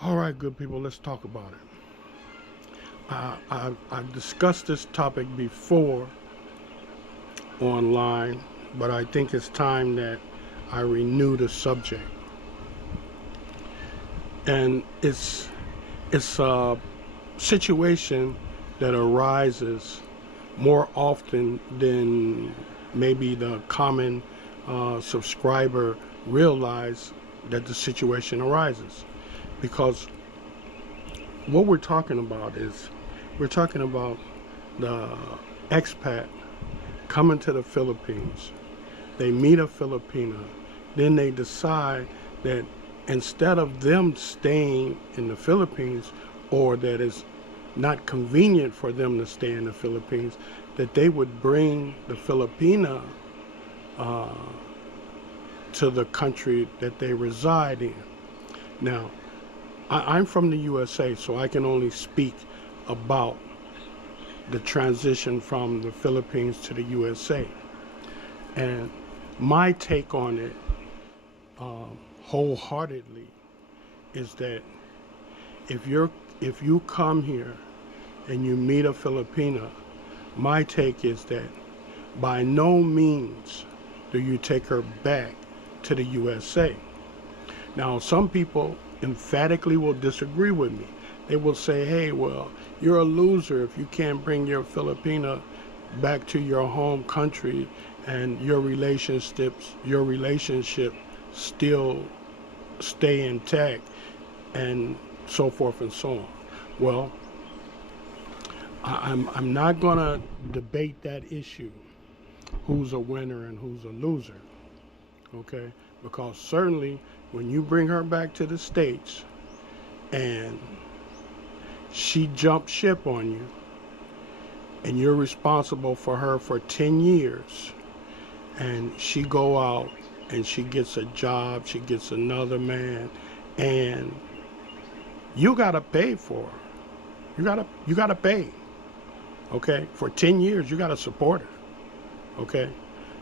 All right, good people, let's talk about it. I've discussed this topic before online, but I think it's time that I renew the subject. And it's a situation that arises more often than maybe the common subscriber realize that the situation arises. Because what we're talking about is we're talking about the expat coming to the Philippines. They meet a Filipina, then they decide that instead of them staying in the Philippines, or that it's not convenient for them to stay in the Philippines, that they would bring the Filipina uh, to the country that they reside in. Now, I'm from the USA, so I can only speak about the transition from the Philippines to the USA. And my take on it wholeheartedly is that if you come here and you meet a Filipina, my take is that by no means do you take her back to the USA. Now, some people emphatically will disagree with me. They will say, hey, well, you're a loser if you can't bring your Filipina back to your home country and your relationship still stay intact, and so forth and so on. Well, I'm not going to debate that issue, who's a winner and who's a loser, okay? Because certainly when you bring her back to the States and she jumps ship on you and you're responsible for her for 10 years, and she go out and she gets a job, she gets another man, and you got to pay for her. You got to pay. Okay? For 10 years you got to support her. Okay?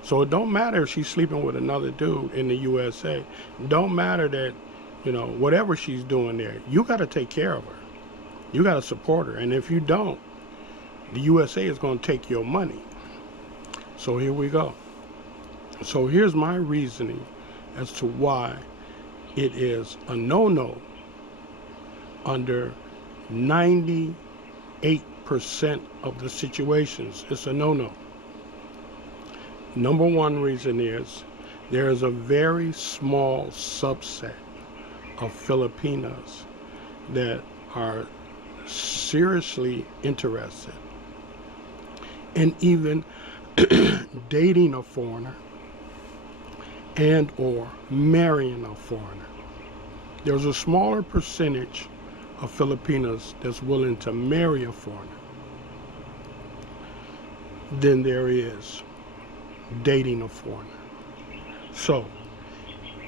So it don't matter if she's sleeping with another dude in the USA. It don't matter that, whatever she's doing there, you got to take care of her. You got to support her. And if you don't, the USA is going to take your money. So here we go. So here's my reasoning as to why it is a no-no under 98% of the situations. It's a no-no. Number one reason is there is a very small subset of Filipinas that are seriously interested in even dating a foreigner and or marrying a foreigner. There's a smaller percentage of Filipinas that's willing to marry a foreigner than there is dating a foreigner. So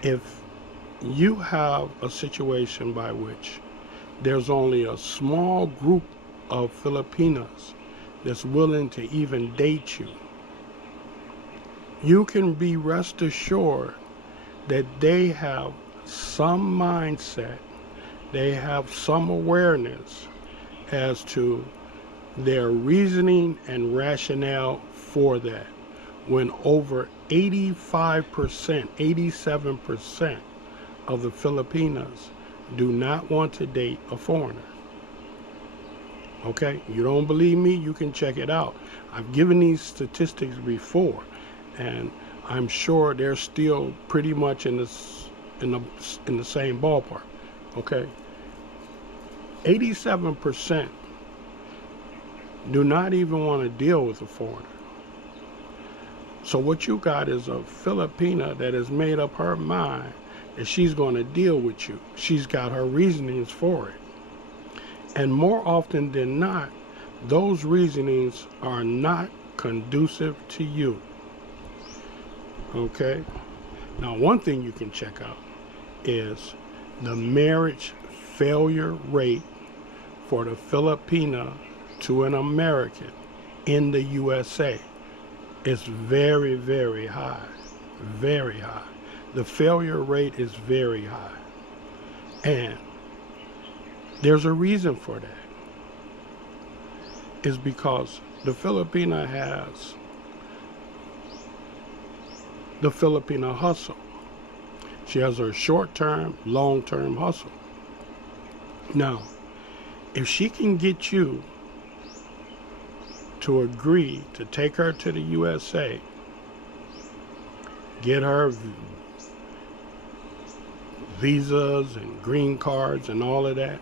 if you have a situation by which there's only a small group of Filipinas that's willing to even date you, you can be rest assured that they have some mindset, they have some awareness as to their reasoning and rationale for that. When over 85%, 87% of the Filipinas do not want to date a foreigner. Okay, you don't believe me? You can check it out. I've given these statistics before, and I'm sure they're still pretty much in the same ballpark. Okay, 87% do not even want to deal with a foreigner. So what you got is a Filipina that has made up her mind that she's going to deal with you. She's got her reasonings for it. And more often than not, those reasonings are not conducive to you. Okay? Now, one thing you can check out is the marriage failure rate for the Filipina to an American in the USA. Is very, very high. Very high. The failure rate is very high. And There's a reason for that. It's because the Filipina has the Filipina hustle. She has her short-term, long-term hustle. Now, if she can get you to agree to take her to the USA, get her visas and green cards and all of that,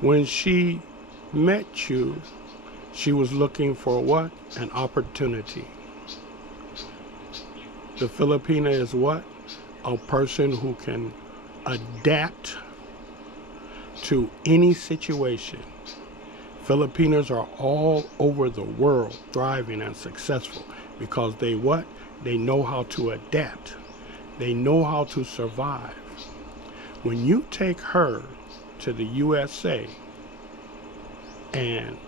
when she met you, she was looking for what? An opportunity. The Filipina is what? A person who can adapt to any situation. Filipinos are all over the world thriving and successful because they what? They know how to adapt. They know how to survive. When you take her to the USA and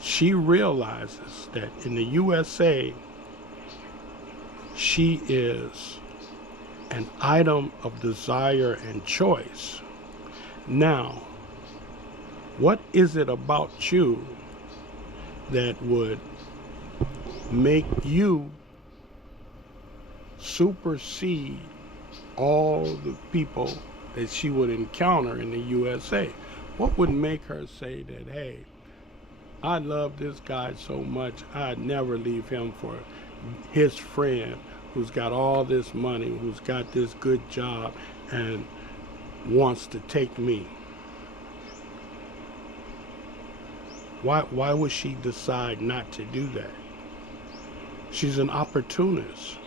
she realizes that in the USA she is an item of desire and choice. Now, what is it about you that would make you supersede all the people that she would encounter in the USA? What would make her say that, hey, I love this guy so much, I'd never leave him for his friend who's got all this money, who's got this good job, and wants to take me? Why would she decide not to do that? She's an opportunist.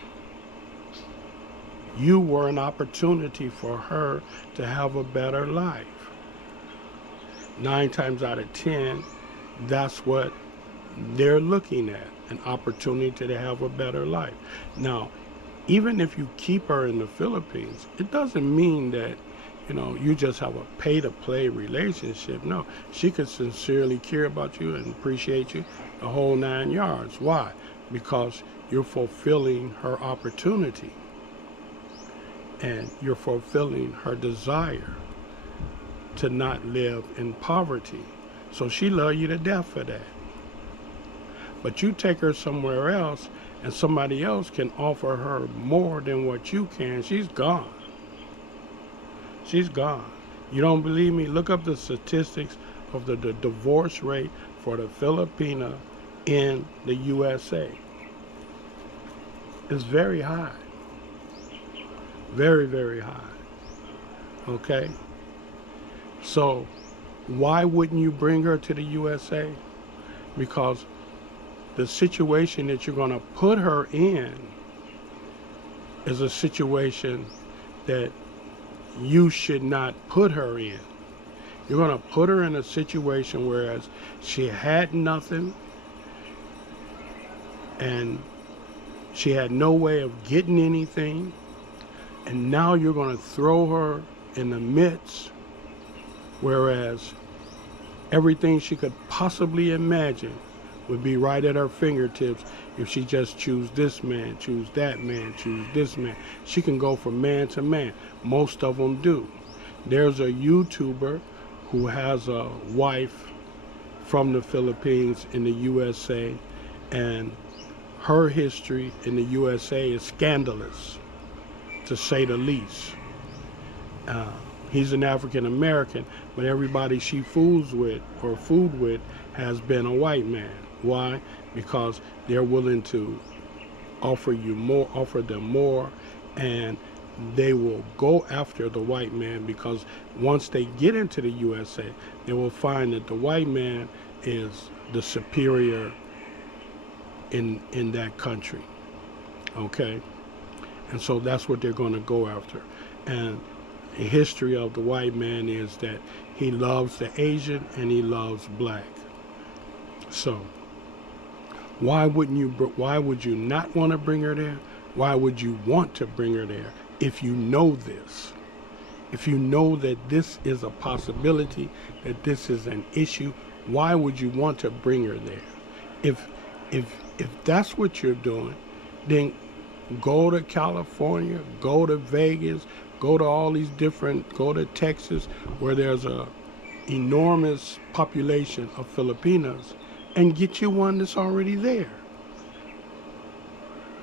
You were an opportunity for her to have a better life. 9 times out of 10, that's what they're looking at, an opportunity to have a better life. Now, even if you keep her in the Philippines, it doesn't mean that, you just have a pay-to-play relationship. No, she could sincerely care about you and appreciate you the whole 9 yards. Why? Because you're fulfilling her opportunity and you're fulfilling her desire to not live in poverty. So she loves you to death for that. But you take her somewhere else and somebody else can offer her more than what you can, she's gone. She's gone. You don't believe me? Look up the statistics of the divorce rate for the Filipina in the USA. It's very high. Very, very high. Okay? So, why wouldn't you bring her to the USA? Because the situation that you're going to put her in is a situation that you should not put her in. You're going to put her in a situation whereas she had nothing and she had no way of getting anything, and now you're going to throw her in the midst, whereas everything she could possibly imagine would be right at her fingertips if she just choose this man, choose that man, choose this man. She can go from man to man. Most of them do. There's a YouTuber who has a wife from the Philippines in the USA, and her history in the USA is scandalous, to say the least. He's an African American, but everybody she fools with or fooled with has been a white man. Why? Because they're willing to offer them more, and they will go after the white man, because once they get into the USA, they will find that the white man is the superior in that country. Okay? And so that's what they're going to go after. And the history of the white man is that he loves the Asian and he loves black. So why would you not want to bring her there? Why would you want to bring her there if you know this? If you know that this is a possibility, that this is an issue, why would you want to bring her there? If that's what you're doing, then Go to California, go to Vegas, go to all these different, go to Texas, where there's a enormous population of Filipinas, and get you one that's already there.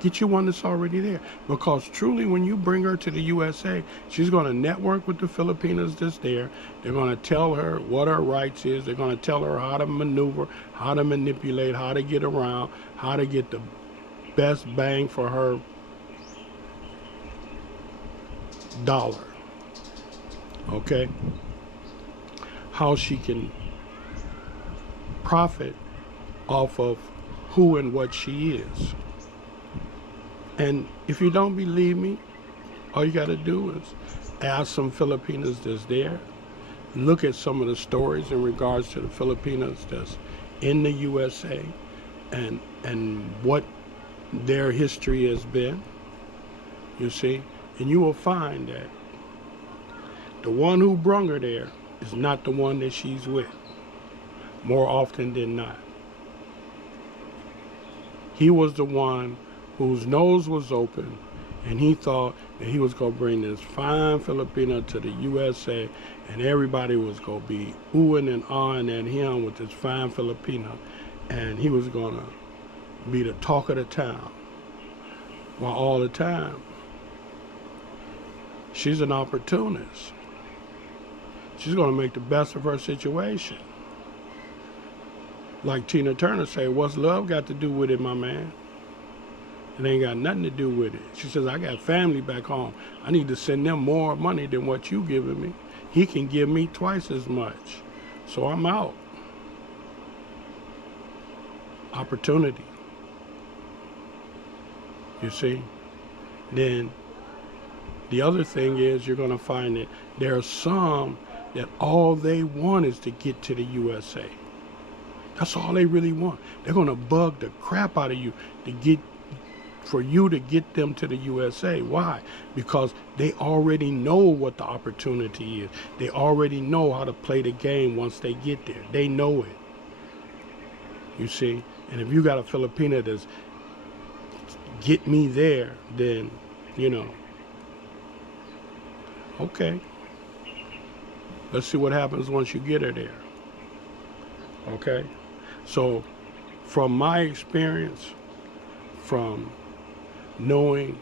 Get you one that's already there. Because truly, when you bring her to the USA, she's going to network with the Filipinas that's there. They're going to tell her what her rights is. They're going to tell her how to maneuver, how to manipulate, how to get around, how to get the best bang for her dollar. Okay? How she can profit off of who and what she is. And if you don't believe me, all you got to do is ask some Filipinas that's there. Look at some of the stories in regards to the Filipinas that's in the USA and what their history has been, you see. And you will find that the one who brung her there is not the one that she's with, more often than not. He was the one whose nose was open, and he thought that he was going to bring this fine Filipina to the USA, and everybody was going to be oohing and ahhing at him with this fine Filipina, and he was going to be the talk of the town. While all the time, she's an opportunist. She's going to make the best of her situation. Like Tina Turner said, what's love got to do with it, my man? It ain't got nothing to do with it. She says, I got family back home. I need to send them more money than what you giving me. He can give me twice as much. So I'm out. Opportunity. You see? Then the other thing is, you're going to find that there are some that all they want is to get to the USA. That's all they really want. They're going to bug the crap out of you for you to get them to the USA. Why? Because they already know what the opportunity is. They already know how to play the game once they get there. They know it. You see? And if you got a Filipina that's get me there, then, you know, okay. Let's see what happens once you get her there. Okay? So, from my experience, from knowing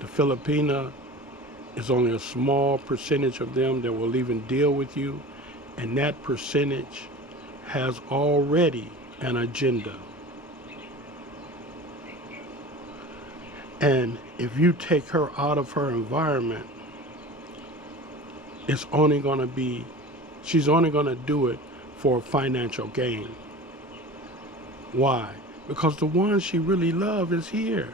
the Filipina is only a small percentage of them that will even deal with you, and that percentage has already an agenda. And if you take her out of her environment, it's only going to be, she's only going to do it for financial gain. Why? Because the one she really loves is here.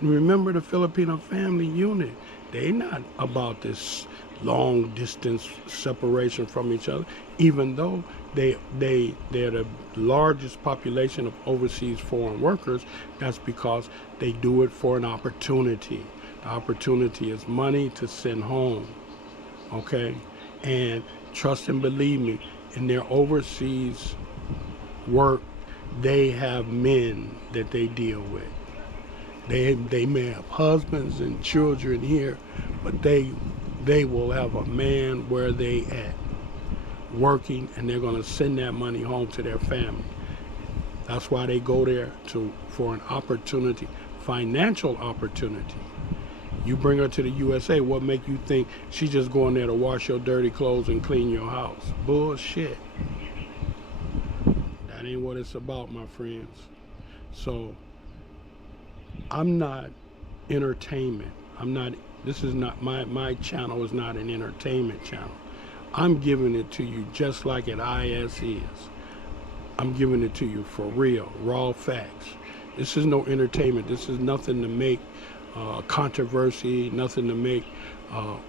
And remember the Filipino family unit. They're not about this long distance separation from each other, even though they're the largest population of overseas foreign workers. That's because they do it for an opportunity. The opportunity is money to send home. Okay? And trust and believe me, in their overseas work, they have men that they deal with. They may have husbands and children here, but they will have a man where they at, working, and they're going to send that money home to their family. That's why they go there for an opportunity, financial opportunity. You bring her to the USA, what make you think she's just going there to wash your dirty clothes and clean your house? Bullshit. That ain't what it's about, my friends. So, I'm not entertainment. This is not, my channel is not an entertainment channel. I'm giving it to you just like it IS is. I'm giving it to you for real, raw facts. This is no entertainment. This is nothing to make controversy, nothing to make,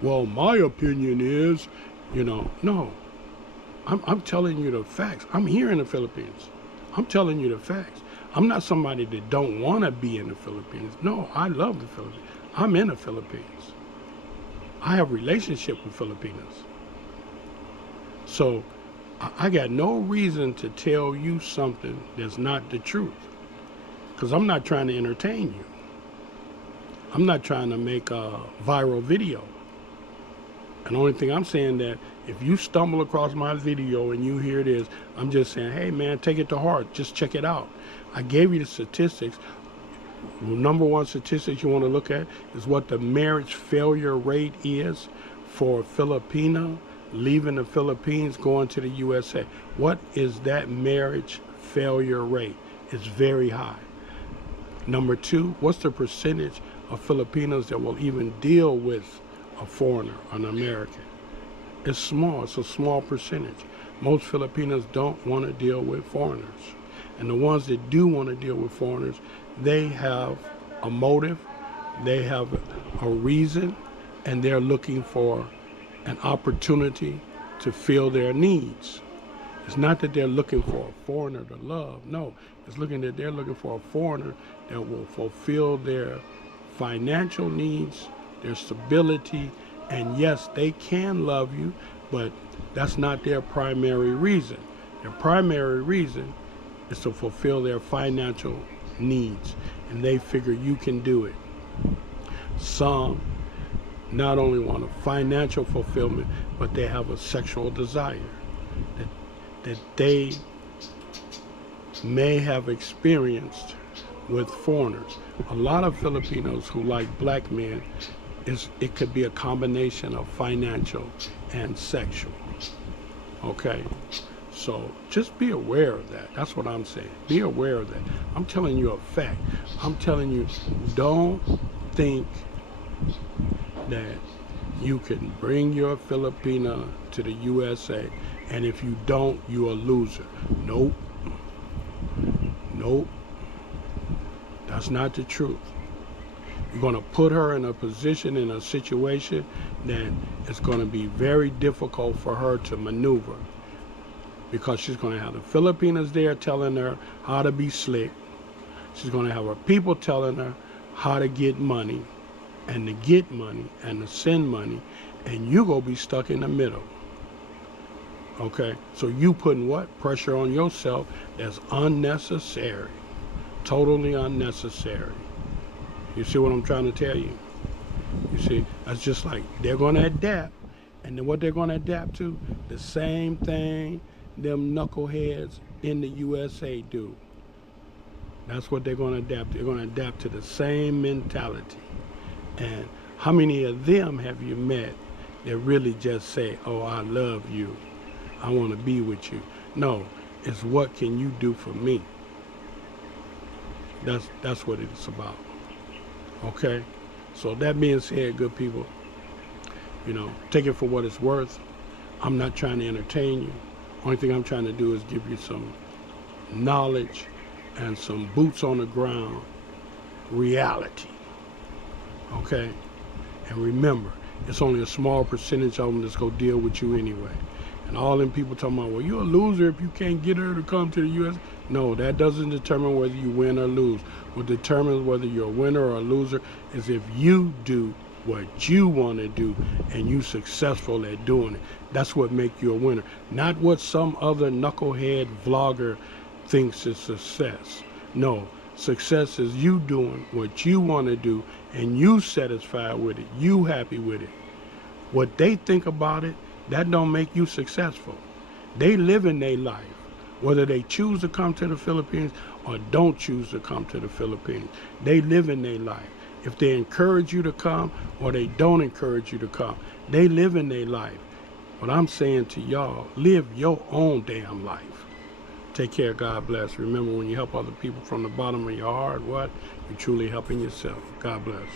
well, my opinion is, you know, no. I'm telling you the facts. I'm here in the Philippines. I'm telling you the facts. I'm not somebody that don't want to be in the Philippines. No, I love the Philippines. I'm in the Philippines. I have a relationship with Filipinos. So I got no reason to tell you something that's not the truth, because I'm not trying to entertain you. I'm not trying to make a viral video. And the only thing I'm saying that if you stumble across my video and you hear this, I'm just saying, hey man, take it to heart. Just check it out. I gave you the statistics. Number one statistics you want to look at is what the marriage failure rate is for Filipina leaving the Philippines going to the USA. What is that marriage failure rate? It's very high. Number two, what's the percentage of Filipinos that will even deal with a foreigner, an American? It's small. It's a small percentage. Most Filipinos don't want to deal with foreigners. And the ones that do want to deal with foreigners, they have a motive, they have a reason, and they're looking for an opportunity to fill their needs. It's not that they're looking for a foreigner to love. No, it's looking that they're looking for a foreigner that will fulfill their financial needs, their stability, and yes, they can love you, but that's not their primary reason. Their primary reason is to fulfill their financial needs, and they figure you can do it. Some not only want a financial fulfillment, but they have a sexual desire that they may have experienced with foreigners. A lot of Filipinos who like black men, it could be a combination of financial and sexual. Okay? So just be aware of that. That's what I'm saying. Be aware of that. I'm telling you a fact. I'm telling you, don't think that you can bring your Filipina to the USA, and if you don't, you're a loser. Nope. Nope. That's not the truth. You're going to put her in a position, in a situation that it's going to be very difficult for her to maneuver, because she's going to have the Filipinas there telling her how to be slick. She's going to have her people telling her how to get money and to get money and to send money, and you're going to be stuck in the middle. Okay? So you putting what? Pressure on yourself that's unnecessary. Totally unnecessary. You see what I'm trying to tell you? You see, that's just like they're going to adapt. And then what they're going to adapt to? The same thing them knuckleheads in the USA do. That's what they're going to adapt to. They're going to adapt to the same mentality. And how many of them have you met that really just say, oh, I love you, I want to be with you? No, it's what can you do for me? That's what it's about. Okay? So that being said, good people, you know, take it for what it's worth. I'm not trying to entertain you. Only thing I'm trying to do is give you some knowledge and some boots on the ground reality. Okay? And remember, it's only a small percentage of them that's going to deal with you anyway. And all them people talking about, well, you're a loser if you can't get her to come to the U.S. No, that doesn't determine whether you win or lose. What determines whether you're a winner or a loser is if you do what you want to do and you successful at doing it. That's what makes you a winner. Not what some other knucklehead vlogger thinks is success. No, success is you doing what you want to do and you satisfied with it. You happy with it. What they think about it, that don't make you successful. They live in their life, whether they choose to come to the Philippines or don't choose to come to the Philippines. They live in their life. If they encourage you to come or they don't encourage you to come, they live in their life. What I'm saying to y'all, live your own damn life. Take care, God bless. Remember, when you help other people from the bottom of your heart, what? You're truly helping yourself. God bless.